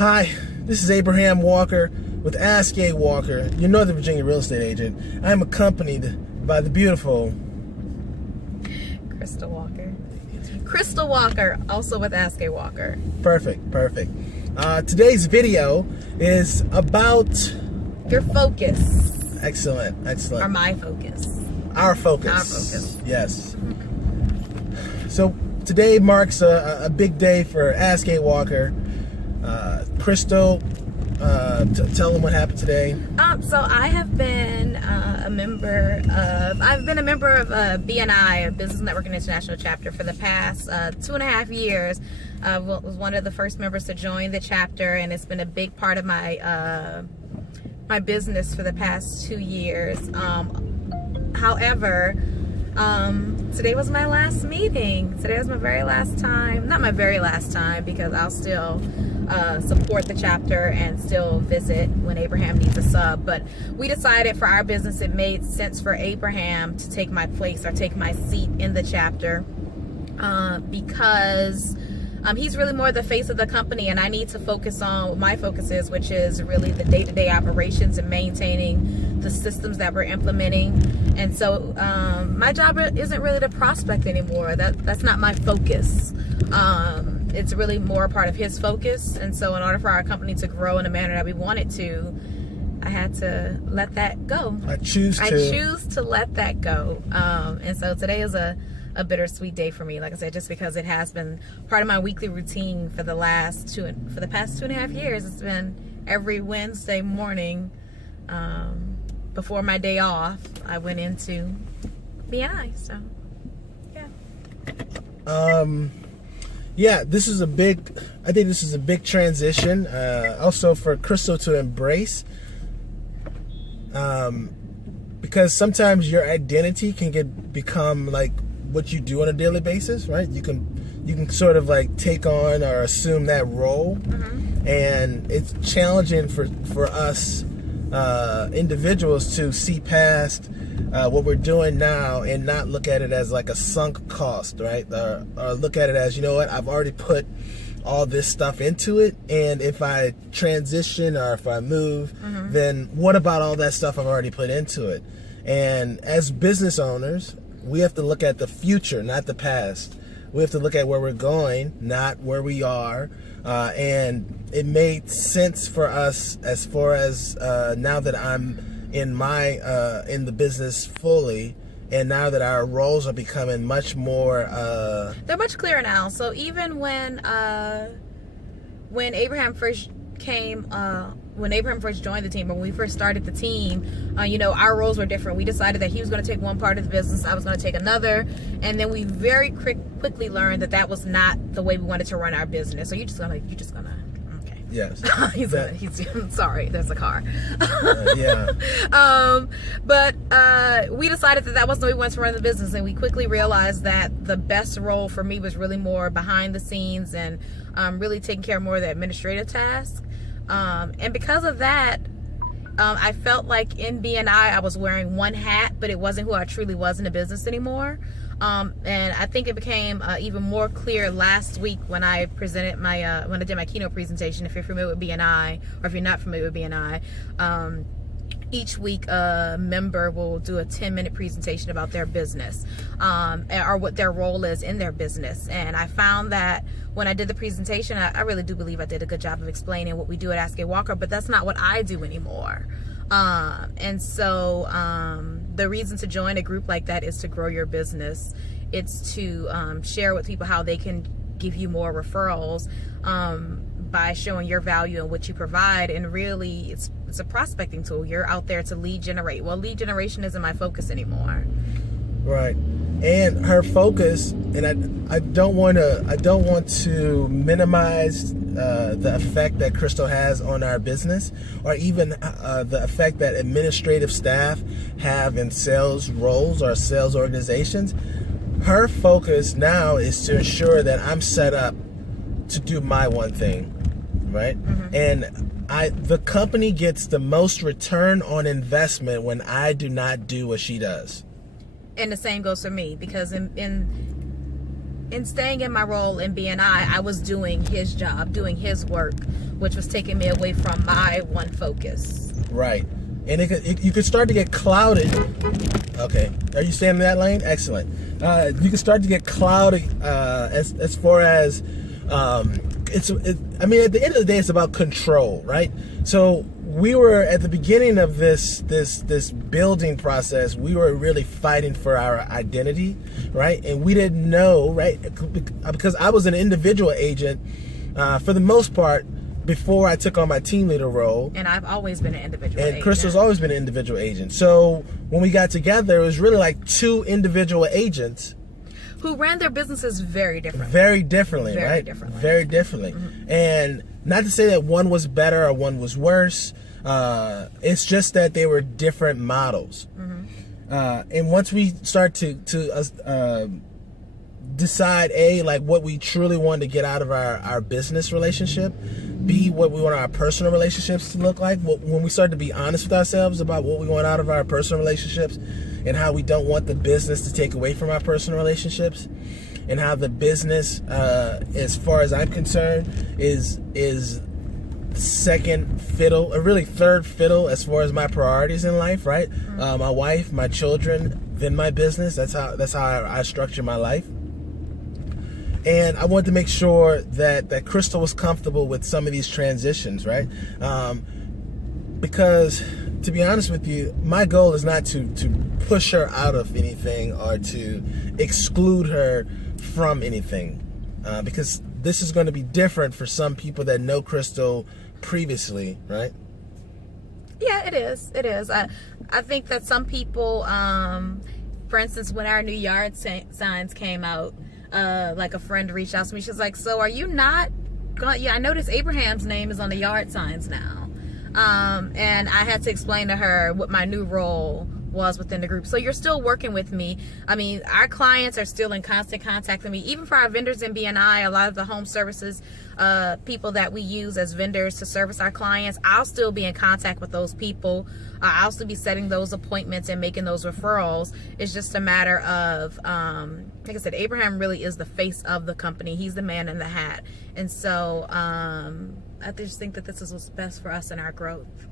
Hi, this is Abraham Walker with Ask A Walker, your Northern Virginia real estate agent. I am accompanied by the beautiful Crystal Walker. Crystal Walker, also with Ask A Walker. Perfect. Today's video is about your focus. Excellent. Or my focus. Our focus. Yes. So today marks a big day for Ask A Walker. Crystal, tell them what happened today. So I have been a member of BNI, a Business Networking International chapter, for the past 2.5 years. Was one of the first members to join the chapter, and it's been a big part of my my business for the past 2 years. However, today was my last meeting. Today was my very last time. Not my very last time, because I'll still support the chapter and still visit when Abraham needs a sub. But we decided for our business it made sense for Abraham to take my place or take my seat in the chapter because he's really more the face of the company, and I need to focus on what my focus is, which is really the day-to-day operations and maintaining the systems that we're implementing. And so my job isn't really to prospect anymore. That's not my focus. It's really more a part of his focus. And so in order for our company to grow in a manner that we want it to, I had to let that go. I choose to let that go. And so today is a bittersweet day for me, like I said, just because it has been part of my weekly routine for the past 2.5 years. It's been every Wednesday morning before my day off, I went into BNI. So yeah, this is I think this is a big transition, also for Crystal to embrace, because sometimes your identity can become like what you do on a daily basis, right? You can sort of like take on or assume that role, and it's challenging for us individuals to see past what we're doing now and not look at it as like a sunk cost, right? Or look at it as, you know what, I've already put all this stuff into it, and if I transition or if I move, then what about all that stuff I've already put into it? And as business owners, we have to look at the future, not the past. We have to look at where we're going, not where we are. And it made sense for us as far as now that I'm in the business fully, and now that our roles are becoming much more they're much clearer now. So even when Abraham first came, when Abraham first joined the team, or when we first started the team, our roles were different. We decided that he was going to take one part of the business, I was going to take another, and then we very quickly learned that was not the way we wanted to run our business. So you're just gonna okay. Yes. he's sorry, there's a car. Yeah. But we decided that wasn't the way we wanted to run the business, and we quickly realized that the best role for me was really more behind the scenes and really taking care of more of the administrative tasks. And because of that, I felt like in BNI I was wearing one hat, but it wasn't who I truly was in the business anymore. And I think it became even more clear last week when I presented when I did my keynote presentation. If you're familiar with BNI, or if you're not familiar with BNI, each week a member will do a 10-minute presentation about their business, or what their role is in their business. And I found that when I did the presentation, I really do believe I did a good job of explaining what we do at Ask A Walker, but that's not what I do anymore. And so the reason to join a group like that is to grow your business. It's to share with people how they can give you more referrals by showing your value and what you provide. And really, it's a prospecting tool. You're out there to lead generate. Well, lead generation isn't my focus anymore. Right. And her focus, and I don't want to minimize the effect that Crystal has on our business, or even the effect that administrative staff have in sales roles or sales organizations. Her focus now is to ensure that I'm set up to do my one thing, right? And the company gets the most return on investment when I do not do what she does. And the same goes for me, because in in staying in my role in BNI, I was doing his job, doing his work, which was taking me away from my one focus. Right. And you could start to get clouded. Okay. Are you staying in that lane? Excellent. You can start to get clouded as far as I mean, at the end of the day, it's about control, right? So we were at the beginning of this building process. We were really fighting for our identity, right? And we didn't know, right? Because I was an individual agent for the most part before I took on my team leader role. And I've always been an individual agent. And Crystal's always been an individual agent. So when we got together, it was really like two individual agents who ran their businesses very differently. Very differently, very right? Differently. Very differently. And not to say that one was better or one was worse. It's just that they were different models. And once we start to decide, A, like what we truly want to get out of our business relationship, B, what we want our personal relationships to look like, when we start to be honest with ourselves about what we want out of our personal relationships and how we don't want the business to take away from our personal relationships, and how the business, as far as I'm concerned, is second fiddle, or really third fiddle as far as my priorities in life, right? My wife, my children, then my business. That's how I structure my life. And I wanted to make sure that Crystal was comfortable with some of these transitions, right? Because, to be honest with you, my goal is not to push her out of anything or to exclude her from anything. Because this is going to be different for some people that know Crystal previously, right? Yeah, it is. It is. I think that some people, for instance, when our new yard signs came out, like a friend reached out to me. She's like, "So are you not going?" Yeah, I noticed Abraham's name is on the yard signs now, and I had to explain to her what my new role was within the group. So you're still working with me. I mean, our clients are still in constant contact with me. Even for our vendors in BNI, a lot of the home services people that we use as vendors to service our clients, I'll still be in contact with those people. I'll still be setting those appointments and making those referrals. It's just a matter of, like I said, Abraham really is the face of the company. He's the man in the hat. And so I just think that this is what's best for us and our growth.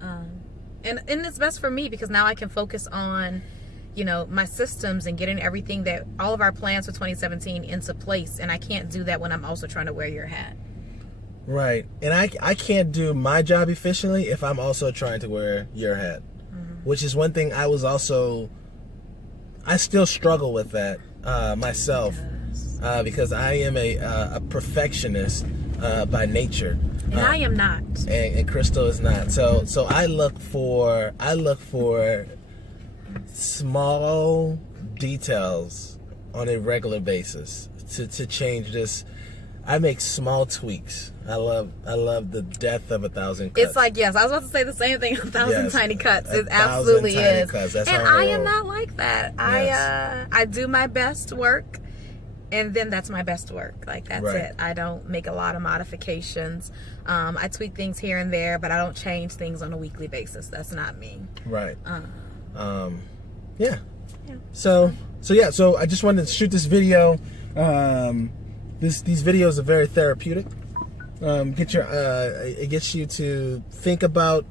And it's best for me because now I can focus on, you know, my systems and getting everything that all of our plans for 2017 into place. And I can't do that when I'm also trying to wear your hat. Right. And I can't do my job efficiently if I'm also trying to wear your hat, which is one thing I still struggle with that myself, because I am a perfectionist by nature. And I am not. And Crystal is not. So I look for small details on a regular basis to change this. I make small tweaks. I love the death of 1,000 cuts. It's like, yes, I was about to say the same thing, 1,000 yes, tiny cuts. It 1,000 absolutely tiny is. Cuts. That's and how I am not like that. Yes. I do my best work, and then that's my best work. Like, that's right. it. I don't make a lot of modifications. I tweak things here and there, but I don't change things on a weekly basis. That's not me. Right. Yeah. So I just wanted to shoot this video. These videos are very therapeutic. It gets you to think about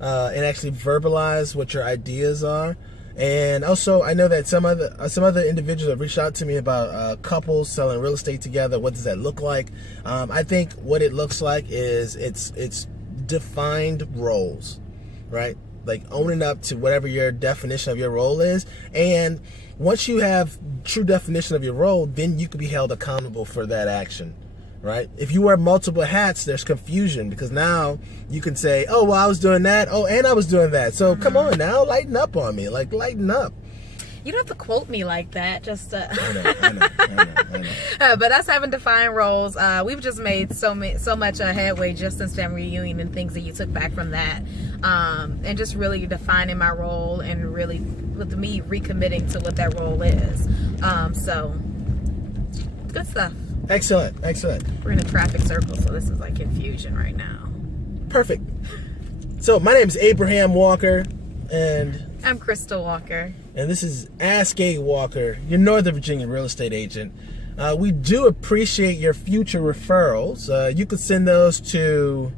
and actually verbalize what your ideas are. And also, I know that some other individuals have reached out to me about couples selling real estate together. What does that look like? I think what it looks like is it's defined roles, right? Like owning up to whatever your definition of your role is. And once you have true definition of your role, then you can be held accountable for that action, right? If you wear multiple hats, there's confusion because now you can say, oh, well, I was doing that. Oh, and I was doing that. So come on now, lighten up on me. Like, lighten up. You don't have to quote me like that. Just I know. But us having defined roles, we've just made so much headway just since family reunion and things that you took back from that, and just really defining my role and really with me recommitting to what that role is. So good stuff. Excellent. We're in a traffic circle, so this is like confusion right now. Perfect. So my name is Abraham Walker, and I'm Crystal Walker. And this is Ask A Walker, your Northern Virginia real estate agent. We do appreciate your future referrals. You could send those to...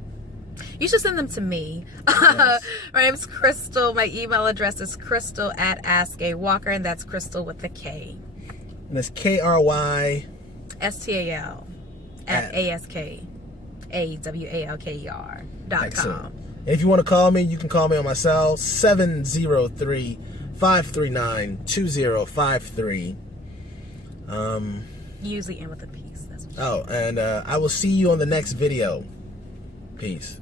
You should send them to me. Yes. My name's Crystal. My email address is crystal@askawalker, and that's Crystal with a K. And it's KRY... STAL at ASKAWALKER.com. Excellent. If you want to call me, you can call me on my cell, 703-539-2053. Usually end with a piece. That's what and I will see you on the next video. Peace.